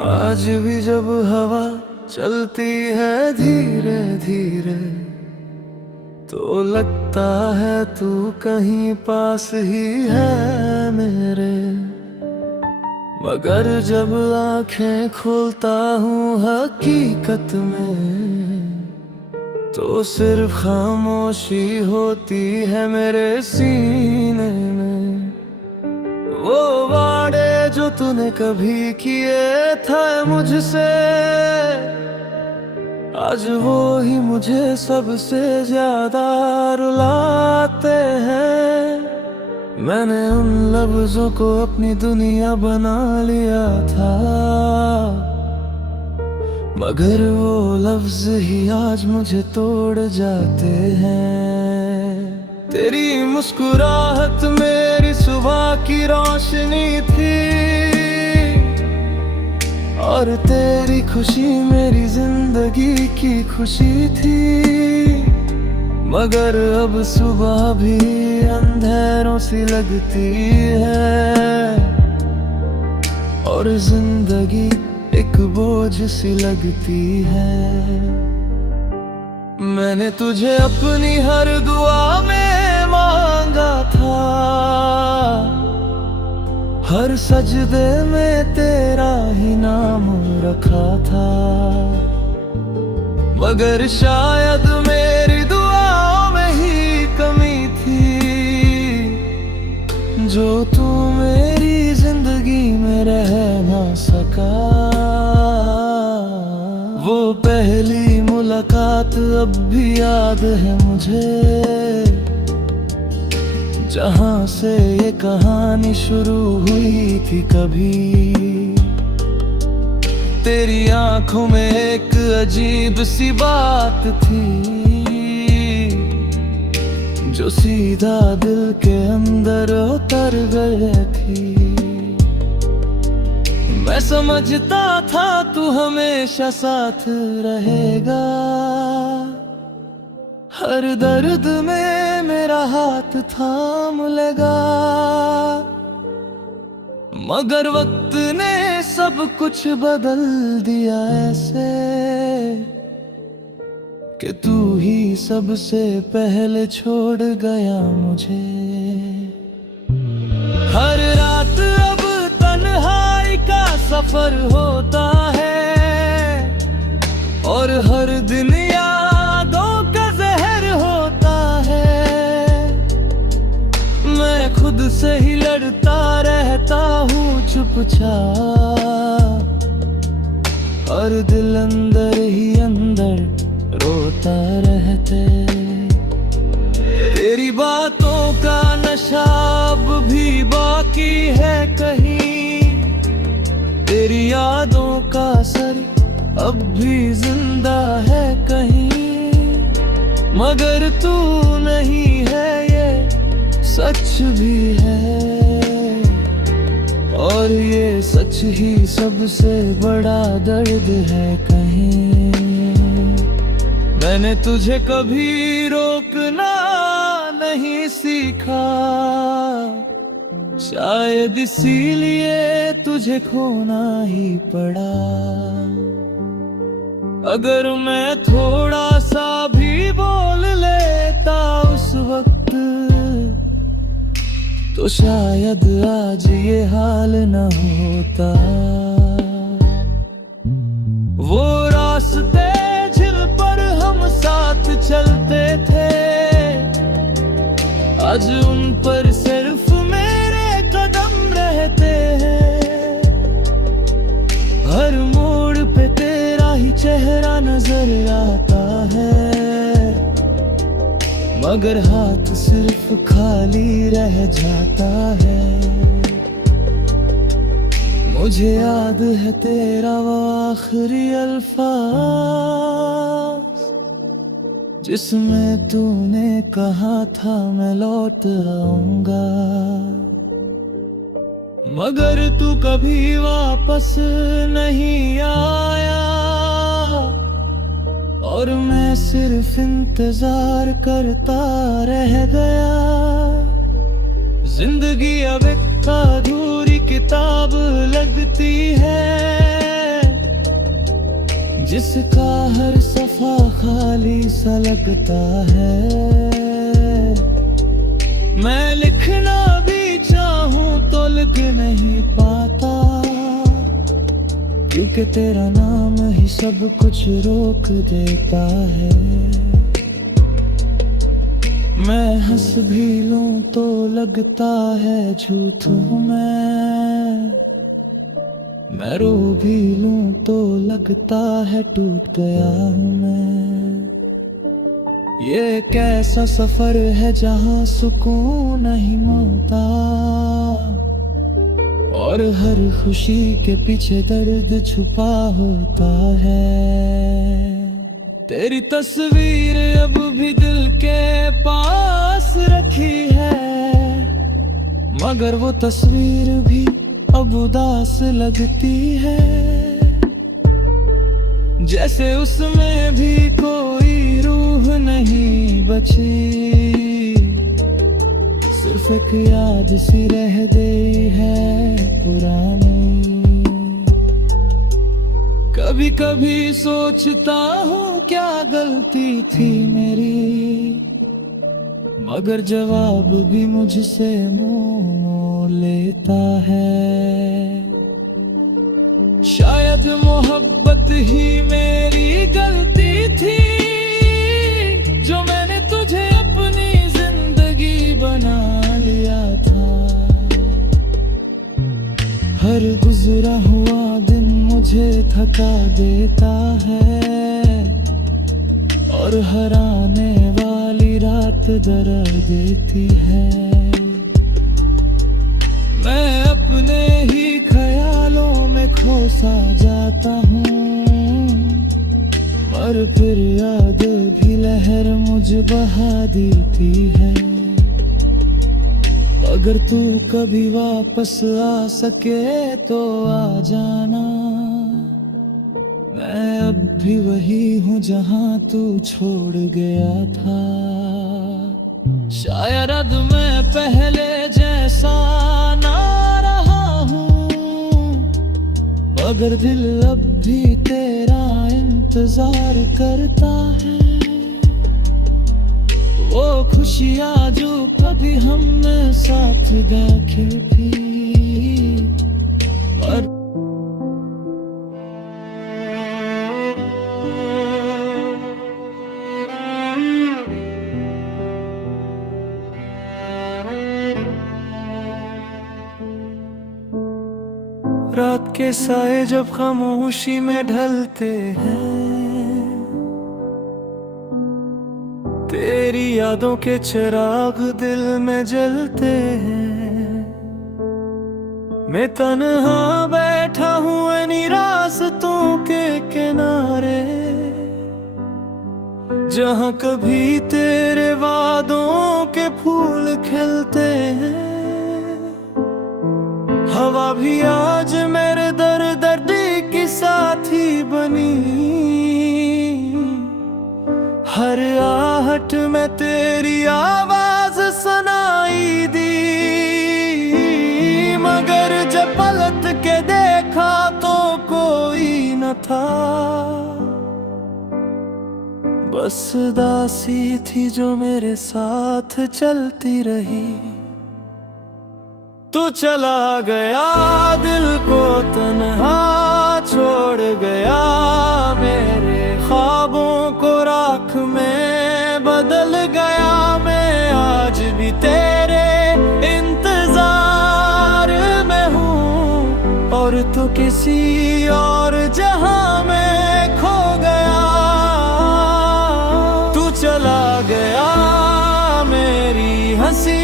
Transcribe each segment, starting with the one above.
आज भी जब हवा चलती है धीरे धीरे तो लगता है तू कहीं पास ही है मेरे। मगर जब आंखें खोलता हूँ हकीकत में तो सिर्फ खामोशी होती है मेरे सीने में। वो वादे जो तूने कभी किए थे मुझसे आज वो ही मुझे सबसे ज्यादा रुलाते हैं। मैंने उन लफ्जों को अपनी दुनिया बना लिया था मगर वो लफ्ज ही आज मुझे तोड़ जाते हैं। तेरी मुस्कुराहट मेरी सुबह की रोशनी थी और तेरी खुशी मेरी जिंदगी की खुशी थी। मगर अब सुबह भी अंधेरों सी लगती है और जिंदगी एक बोझ सी लगती है। मैंने तुझे अपनी हर दुआ में मांगा था, हर सजदे में तेरा ही नाम रखा था। मगर शायद मेरी दुआओं में ही कमी थी जो तू मेरी जिंदगी में रह ना सका। वो पहली मुलाकात अब भी याद है मुझे जहां से ये कहानी शुरू हुई थी कभी। तेरी आंखों में एक अजीब सी बात थी जो सीधा दिल के अंदर उतर गई थी। मैं समझता था तू हमेशा साथ रहेगा, हर दर्द में मेरा हाथ थाम लेगा। मगर वक्त ने सब कुछ बदल दिया ऐसे कि तू ही सबसे पहले छोड़ गया मुझे। हर रात अब तन्हाई का सफर होता है और हर दिन यादों का जहर होता है। मैं खुद से ही लड़ता रहता हूँ चुपचाप और दिल अंदर ही अंदर रोता रहते। तेरी बातों का नशा अब भी बाकी है कहीं, तेरी यादों का असर अब भी जिंदा है कहीं। मगर तू नहीं है ये सच भी है और ये सच ही सबसे बड़ा दर्द है कहीं। मैंने तुझे कभी रोकना नहीं सीखा, शायद इसीलिए तुझे खोना ही पड़ा। अगर मैं थोड़ा सा भी बोल लेता उस वक्त तो शायद आज ये हाल न होता। वो रास्ते जिन पर हम साथ चलते थे आज उन पर सिर्फ मेरे कदम रहते हैं। हर मोड़ पे तेरा ही चेहरा नजर आता है मगर हाथ सिर्फ खाली रह जाता है। मुझे याद है तेरा वो आखिरी अल्फाज जिसमें तूने कहा था मैं लौट आऊंगा। मगर तू कभी वापस नहीं आया और मैं सिर्फ इंतजार करता रह गया। जिंदगी अब एक अधूरी किताब लगती है जिसका हर सफा खाली सा लगता है। मैं लिखना भी चाहूं तो लिख नहीं पाता, क्योंकि तेरा नाम ही सब कुछ रोक देता है। मैं हंस भी लूं तो लगता है झूठ हूं मैं रो भी लूं तो लगता है टूट गया हूं मैं। ये कैसा सफर है जहां सुकून नहीं मिलता, और हर खुशी के पीछे दर्द छुपा होता है। तेरी तस्वीर अब भी दिल के पास रखी है, मगर वो तस्वीर भी अब उदास लगती है। जैसे उसमें भी कोई रूह नहीं बची, सिर्फ एक याद सी रह गई है पुरानी। कभी कभी सोचता हूँ क्या गलती थी मेरी, मगर जवाब भी मुझसे मुंह मोड़ लेता है। शायद मोहब्बत ही मेरी गलती थी, जो मैंने तुझे अपनी जिंदगी बना लिया था। हर गुजरा हुआ दिन मुझे थका देता है, और हर आने वाली रात दर्द देती है। मैं अपने ही ख्यालों में खोसा जाता हूँ, पर फिर याद भी लहर मुझे बहा देती है। अगर तू कभी वापस आ सके तो आ जाना, मैं अब भी वही हूँ जहाँ तू छोड़ गया था। शायद मैं पहले जैसा ना रहा हूँ, मगर दिल अब भी तेरा इंतजार करता है। वो खुशियाँ जो कभी हमने साथ देखी थी, पर रात के साए जब खामोशी में ढलते हैं, तेरी यादों के चिराग दिल में जलते हैं। मैं तन्हा बैठा हूँ इन्हीं रास्तों के किनारे, जहाँ कभी तेरे वादों के फूल खिलते हैं। हवा भी आज मेरे दर्द की साथी बनी, हर आहट में तेरी आवाज सुनाई दी। मगर जब पलट के देखा तो कोई न था, बस दासी थी जो मेरे साथ चलती रही। तू चला गया दिल को तन्हा छोड़ गया, मेरे ख्वाबों को राख में बदल गया। मैं आज भी तेरे इंतजार में हूँ, और तू किसी और जहां में खो गया। तू चला गया मेरी हंसी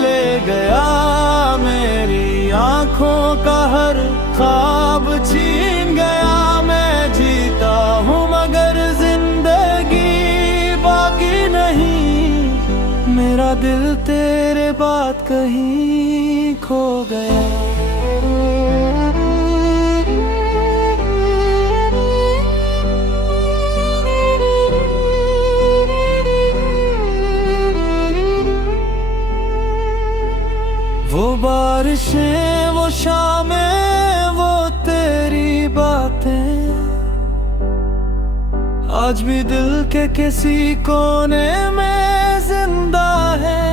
ले गया, मेरी आंखों का हर ख्वाब छीन गया। मैं जीता हूँ मगर जिंदगी बाकी नहीं, मेरा दिल तेरे बाद कहीं खो गया। वो बारिशें, वो शामें, वो तेरी बातें, आज भी दिल के किसी कोने में जिंदा है,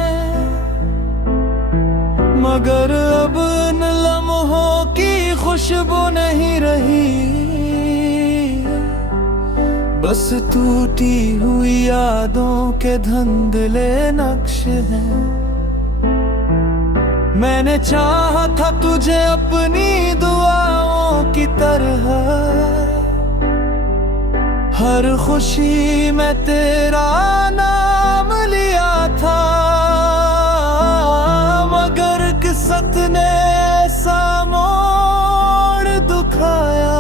मगर अब इन लम्हों की खुशबू नहीं रही। बस टूटी हुई यादों के धुंधले नक्श हैं। मैंने चाहा था तुझे अपनी दुआओं की तरह, हर खुशी में तेरा नाम लिया था, मगर किस्मत ने ऐसा मोड़ दुखाया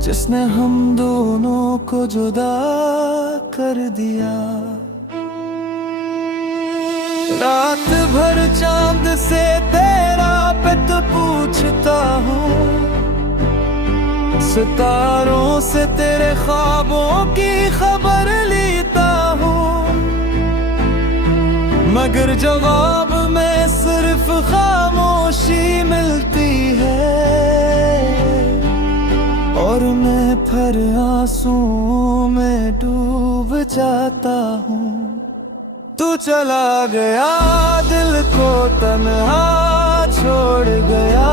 जिसने हम दोनों को जुदा कर दिया। रात भर चांद से तेरा पित पूछता हूँ, सितारों से तेरे ख्वाबों की खबर लेता हूँ, मगर जवाब में सिर्फ खामोशी मिलती है, और मैं फिर आंसुओं में डूब जाता हूँ। तू चला गया दिल को तन्हा छोड़ गया,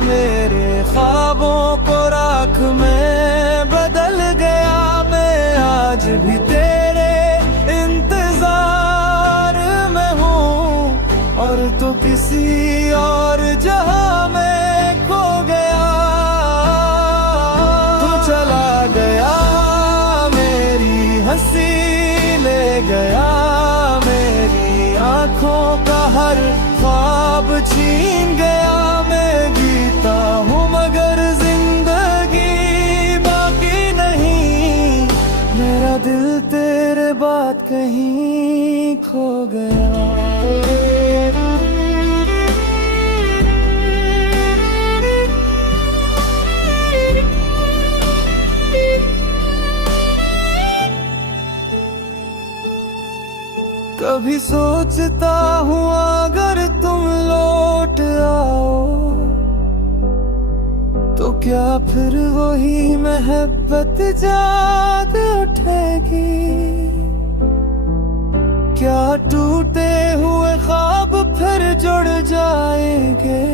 मेरे ख्वाबों को राख में बदल गया। मैं आज भी तेरे इंतजार में हूँ, और तू किसी और जहां में खो गया। तू चला गया मेरी हंसी ले गया, आँखों का हर ख्वाब छीन गया। मैं जीता हूँ मगर जिंदगी बाकी नहीं, मेरा दिल तेरे बाद कहीं खो गया। कभी सोचता हूँ अगर तुम लौट आओ तो क्या फिर वही मोहब्बत जाग उठेगी। क्या टूटे हुए ख्वाब फिर जुड़ जाएंगे,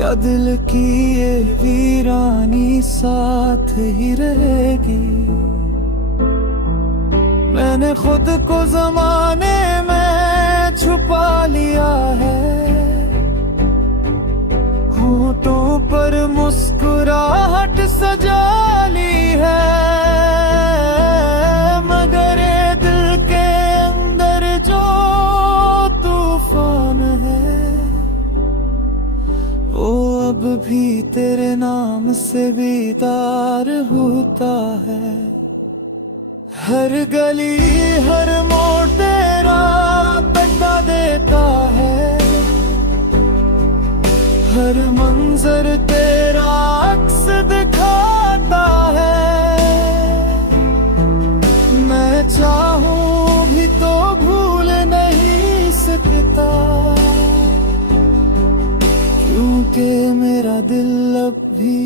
या दिल की ये वीरानी साथ ही रहेगी। मैंने खुद को ज़माने में छुपा लिया है, होठों पर मुस्कुराहट सजा ली है, मगर ये दिल के अंदर जो तूफान है वो अब भी तेरे नाम से बेदार होता है। हर गली हर मोड़ तेरा बता देता है, हर मंजर तेरा अक्स दिखाता है। मैं चाहूं भी तो भूल नहीं सकता, क्योंकि मेरा दिल अब भी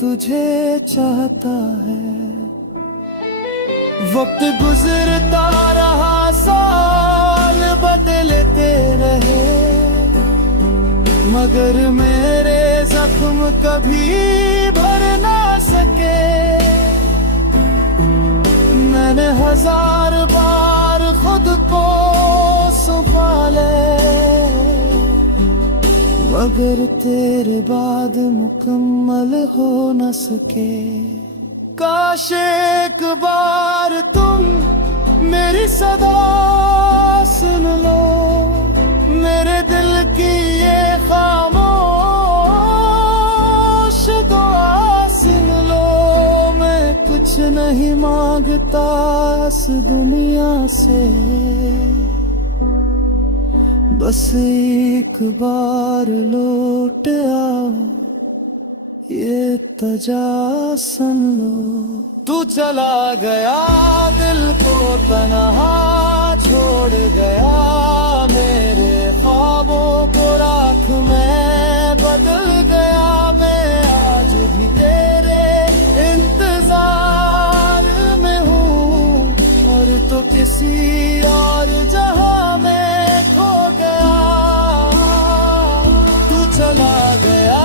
तुझे चाहता है। वक्त गुजरता रहा, साल बदलते रहे, मगर मेरे जख्म कभी भर ना सके। मैंने 1000 बार खुद को संभाले, मगर तेरे बाद मुकम्मल हो न सके। काश एक बार तुम मेरी सदा सुन लो, मेरे दिल की ये खामोश दुआ सुन लो। मैं कुछ नहीं मांगता इस दुनिया से, बस एक बार लौट आओ, ये तजा सुन लो। तू चला गया दिल को तन्हा छोड़ गया, मेरे ख्वाबों को राख में बदल गया। मैं आज भी तेरे किसी और जहां में खो गया। तू चला गया,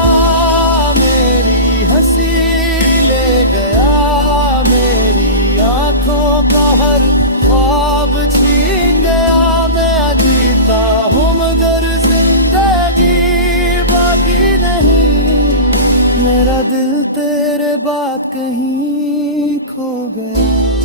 मेरी हंसी ले गया, मेरी आंखों का हर ख्वाब छीन गया। मैं जीता हूँ मगर जिंदगी बाकी नहीं, मेरा दिल तेरे बाद कहीं खो गया।